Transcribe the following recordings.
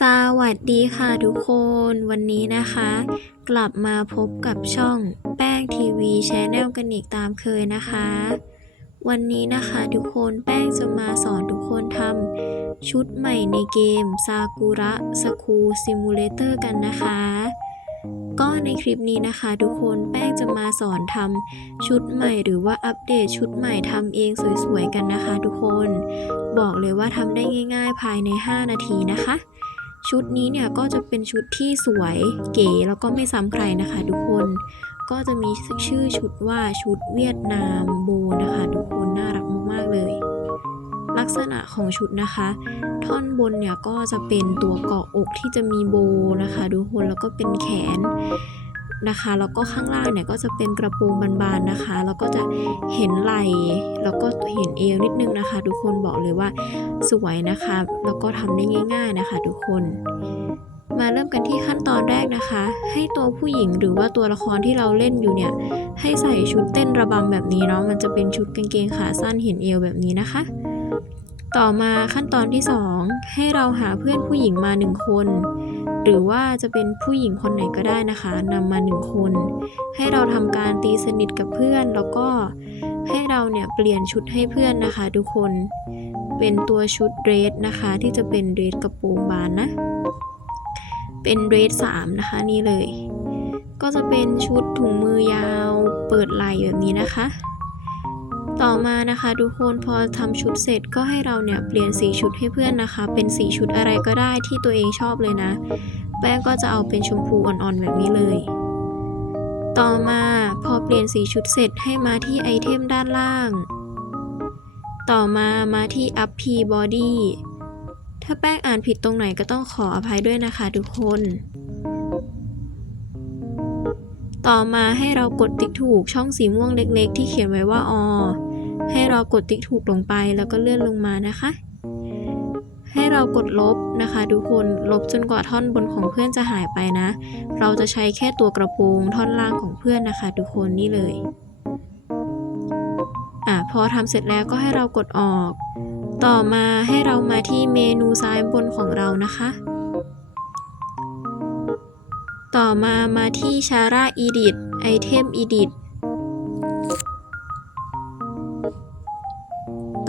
สวัสดีค่ะทุกคนวันนี้นะคะ กลับมาพบกับช่องแป้งทีวีชแนลกันอีกตามเคยนะคะ วันนี้นะคะทุกคนแป้งจะมาสอนทุกคนทำชุดใหม่ในเกมซากุระสคูซิมูเลเตอร์กันนะคะ ก็ในคลิปนี้นะคะ ทุกคนแป้งจะมาสอนทำชุดใหม่หรือว่าอัปเดตชุดใหม่ทำเองสวยๆกันนะคะ ทุกคน บอกเลยว่าทำได้ง่าย ๆ ภายใน 5 นาทีนะคะ ชุดนี้เนี่ยก็จะเป็นชุดที่สวยเก๋แล้วก็ไม่ซ้ำใครนะคะทุกคนก็จะมีชื่อชุดว่าชุดเวียดนามโบนะคะ ทุกคนน่ารักมากๆเลย ลักษณะของชุดนะคะ ท่อนบนเนี่ยก็จะเป็นตัวเกาะอกที่จะมีโบนะคะทุกคนแล้วก็เป็นแขน นะคะแล้วก็ข้างล่างเนี่ยก็จะเป็นกระโปรงบานๆนะคะ แล้วก็จะเห็นไหล่แล้วก็เห็นเอวนิดนึงนะคะ ทุกคนบอกเลยว่าสวยนะคะ แล้วก็ทำได้ง่าย ๆนะคะ ทุกคน มาเริ่มกันที่ขั้นตอนแรกนะคะ ให้ตัวผู้หญิงหรือว่าตัวละครที่เราเล่นอยู่เนี่ย ให้ใส่ชุดเต้นระบำแบบนี้เนาะมันจะเป็นชุดกางเกงขาสั้นเห็นเอวแบบนี้นะคะ ต่อมาขั้นตอนที่ 2 ให้เราหาเพื่อนผู้หญิงมา 1 คน หรือว่าจะเป็นผู้หญิงคนไหนก็ได้นะคะนำมา 1 คน ให้เราทำการตีสนิทกับเพื่อนแล้วก็ให้เราเนี่ยเปลี่ยนชุดให้เพื่อนนะคะ ทุกคน เป็นตัวชุดเดรสนะคะ ที่จะเป็นเดรสกระโปรงบานนะ เป็นเดรส3นะคะนี่เลย ก็จะเป็นชุดถุงมือยาว เปิดไหล่แบบนี้นะคะ ต่อมานะคะทุกคนพอทำชุดเสร็จก็ให้เราเนี่ยเปลี่ยนสีชุดให้เพื่อนนะคะ เป็นสีชุดอะไรก็ได้ที่ตัวเองชอบเลยนะ แป้งก็จะเอาเป็นชมพูอ่อนๆแบบนี้เลย ต่อมาพอเปลี่ยนสีชุดเสร็จให้มาที่ไอเทมด้านล่าง ต่อมามาที่ up p body ถ้าแป้งอ่านผิดตรงไหนก็ต้องขออภัยด้วยนะคะทุกคน ต่อมาให้เรากดติ๊กถูกช่องสีม่วงเล็กๆ ที่เขียนไว้ว่าอ ให้เรากดติ๊กถูกลงไปแล้วก็เลื่อนลงมานะคะ ให้เรากดลบนะคะทุกคนลบจนกว่าท่อนบนของเพื่อนจะหายไปนะ เราจะใช้แค่ตัวกระโปรงท่อนล่างของเพื่อนนะคะ ทุกคนนี่เลยอะพอทำเสร็จแล้วก็ให้เรากดออก ต่อมาให้เรามาที่เมนูซ้ายบนของเรานะคะ ต่อมามาที่ Chara Edit Item Edit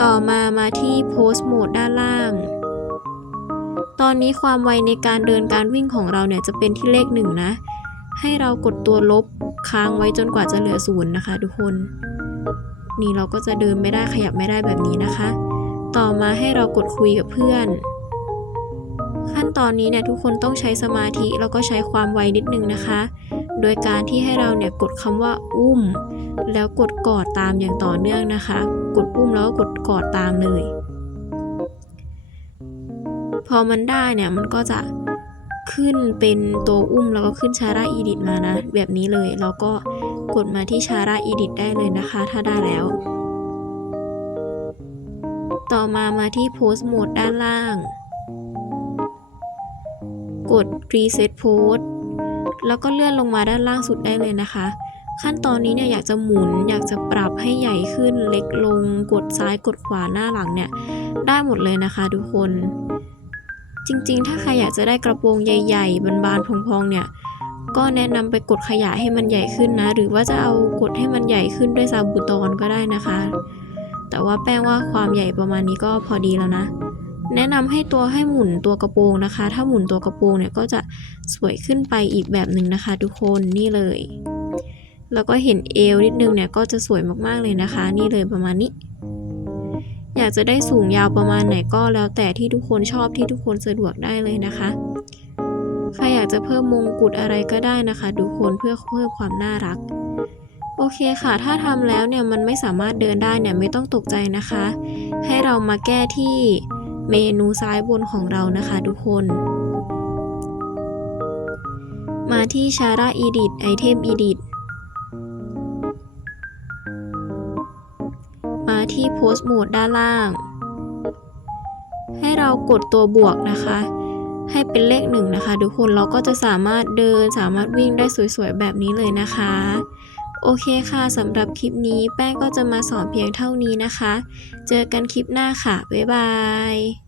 ต่อมามาที่ Post Mode ด้านล่าง ตอนนี้ความไวในการเดินการวิ่งของเราเนี่ยจะเป็นที่เลขหนึ่งนะ ให้เรากดตัวลบค้างไว้จนกว่าจะเหลือศูนย์นะคะ ทุกคน นี่เราก็จะเดินไม่ได้ขยับไม่ได้แบบนี้นะคะ ต่อมาให้เรากดคุยกับเพื่อน ขั้นตอนนี้เนี่ยทุกคนต้องใช้สมาธิแล้วก็ใช้ความไวนิดนึงนะคะ โดยการที่ให้เราเนี่ยกดคำว่าอุ้ม แล้วกดกอดตามอย่างต่อเนื่องนะคะ กดอุ้มแล้วก็กดกอดตามเลย พอมันได้เนี่ยมันก็จะขึ้นเป็นตัวอุ้มแล้วก็ขึ้นชาร่าอีดิตมานะ แบบนี้เลยแล้วก็กดมาที่ชาร่าอีดิตได้เลยนะคะ ถ้าได้แล้ว ต่อมามาที่โพสต์โหมดด้านล่าง กด reset post แล้วก็เลื่อนลงมาด้านล่างสุดได้เลยนะคะ ขั้นตอนนี้เนี่ยอยากจะหมุน อยากจะปรับให้ใหญ่ขึ้นเล็กลง กดซ้ายกดขวาหน้าหลังเนี่ยได้หมดเลยนะคะทุกคน จริงๆ ถ้าใครอยากจะได้กระโปรงใหญ่ ๆ บานๆพองๆเนี่ยก็แนะนำไปกดขยายให้มันใหญ่ขึ้นนะ หรือว่าจะเอากดให้มันใหญ่ขึ้นด้วยซาบูตอนก็ได้นะคะ แต่ว่าแป้งว่าความใหญ่ประมาณนี้ก็พอดีแล้วนะ แนะนำให้ตัวให้หมุนตัวกระโปรงนะคะ ถ้าหมุนตัวกระโปรงเนี่ยก็จะสวยขึ้นไปอีกแบบหนึ่งนะคะ ทุกคนนี่เลย แล้วก็เห็นเอวนิดนึงเนี่ยก็จะสวยมากๆเลยนะคะ นี่เลยประมาณนี้ อยากจะได้สูงยาวประมาณไหนก็แล้วแต่ที่ทุกคนชอบที่ทุกคนสะดวกได้เลยนะคะใครอยากจะเพิ่มมงกุฎอะไรก็ได้นะคะทุกคนเพื่อเพิ่มความน่ารัก โอเคค่ะ ถ้าทำแล้วเนี่ยมันไม่สามารถเดินได้เนี่ยไม่ต้องตกใจนะคะ ให้เรามาแก้ที่เมนูซ้ายบนของเรานะคะทุกคน มาที่ Chara Edit Item Edit ที่ Post Mode ด้านล่าง ให้เรากดตัวบวกนะคะ ให้เป็นเลขหนึ่งนะคะ ทุกคนเราก็จะสามารถเดินสามารถวิ่งได้สวยๆ แบบนี้เลยนะคะ โอเคค่ะสำหรับคลิปนี้แป้งก็จะมาสอนเพียงเท่านี้นะคะ เจอกันคลิปหน้าค่ะ บ๊ายบาย